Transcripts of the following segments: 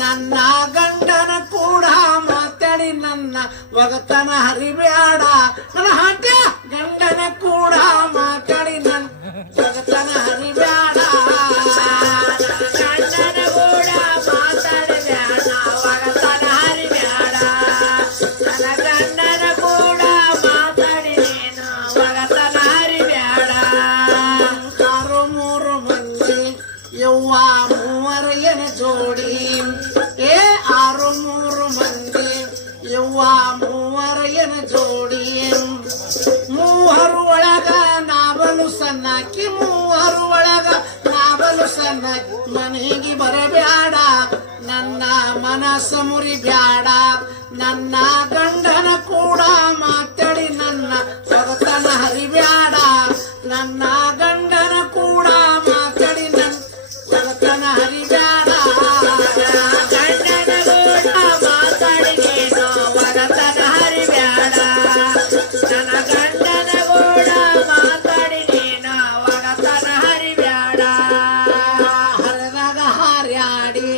ನನ್ನ ಗಂಡನ ಕೂಡ ಮಾತಾಡಿ, ನನ್ನ ಒಗತನ ಹರಿಬೇಡ. ನನ್ನ ಹಾಟ್ಯ ಗಂಡನ ಕೂಡ ಮಾತಾಡಿ, ನನ್ನ ಒಗತನ ಹರಿಬೇಡ. ಗಂಡನ ಕೂಡ ಮಾತಾಡಬೇಡ ಒಗತನ ಹರಿಬೇಡ. ನನ್ನ ಗಂಡನ ಕೂಡ ಮಾತಾಡಿ ನೀನು ಒಗತನ ಹರಿಬೇಡ. ಆರು ಮೂರು ಮಂದಿ, ಯವ್ವ ಮೂವರು ಏನ ಜೋಡಿ. ಯವ್ವ ಮೂವರ ಏನ ಜೋಡಿ ಮೂವರು ಒಳಗ ನಾವಲು ಸಣ್ಣಾಕಿ, ಮೂವರು ಒಳಗ ನಾವಲು ಸಣ್ಣಾಕಿ. ಮನೆಗೆ ಬರಬೇಡ, ನನ್ನ ಮನಸ್ಸ ಮುರಿಬ್ಯಾಡ. ನನ್ನ ಗಂಡನ ಕೂಡ ಮಾತಾಡಿ ನನ್ನ ಸೊಗತನ ಹರಿಬ್ಯಾಡ. ನನ್ನ ಹಾರ್ಯಾಡಿ,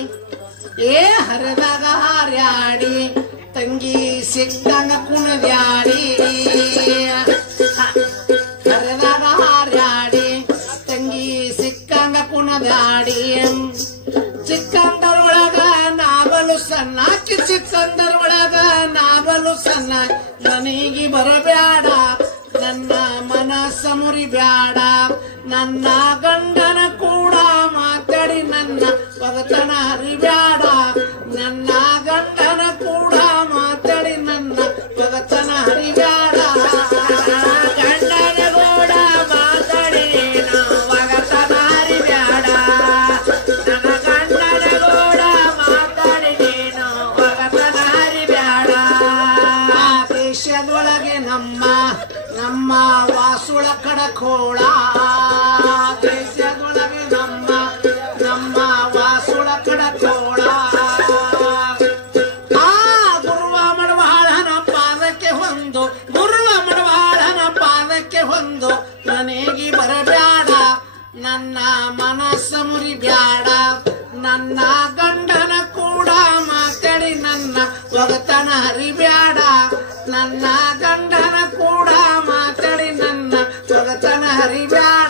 ಏ ಹರದಾಗ ಹಾರ್ಯಾಡಿ, ತಂಗಿ ಸಿಕ್ಕಂಗ ಕುಣದ್ಯಾಡಿ ಹರದಾಗ ಹಾರ್ಯಾಡಿ, ತಂಗಿ ಸಿಕ್ಕಂಗ ಕುಣದ್ಯಾಡಿ ಚಿಕ್ಕಂದರೊಳಗ ನಾವಲು ಸಣ್ಣ ಚಿಕ್ಕಂದರೊಳಗ ನಾವಲು ಸಣ್ಣ ನನಗೆ ಬರಬೇಡ ನನ್ನ ಮನಸ್ಸ ಮುರಿಬ್ಯಾಡ, ನನ್ನ ಗಂಡನ ನನ್ನ ಹರಿಬೇಡ ನನ್ನ ಗಂಡನ ಕೂಡ ಮಾತಾಡಿ ನನ್ನ ಕೂಡ ಒಗತನ ಹರಿಬ್ಯಾಡ. ನನ್ನ ಗಂಡನ ಕೂಡ ಒಗತನ ಹರಿಬ್ಯಾಡ. ದೇಶದೊಳಗೆ ನಮ್ಮ ನಮ್ಮ ವಾಸುಳ ಕಡಕೋಳ. ಮಡವಾಳನ ಪಾದಕ್ಕೆ ಹೊಂದು ನನಗೆ ಬರಬ್ಯಾಡ ನನ್ನ ಮನಸ್ಸ ಮುರಿಬ್ಯಾಡ ನನ್ನ ಗಂಡನ ಕೂಡ ಮಾತಾಡಿ ನನ್ನ ಒಗತನ ಹರಿಬ್ಯಾಡ ನನ್ನ ಗಂಡನ ಕೂಡ ಮಾತಾಡಿ ನನ್ನ ಒಗತನ ಹರಿಬ್ಯಾಡ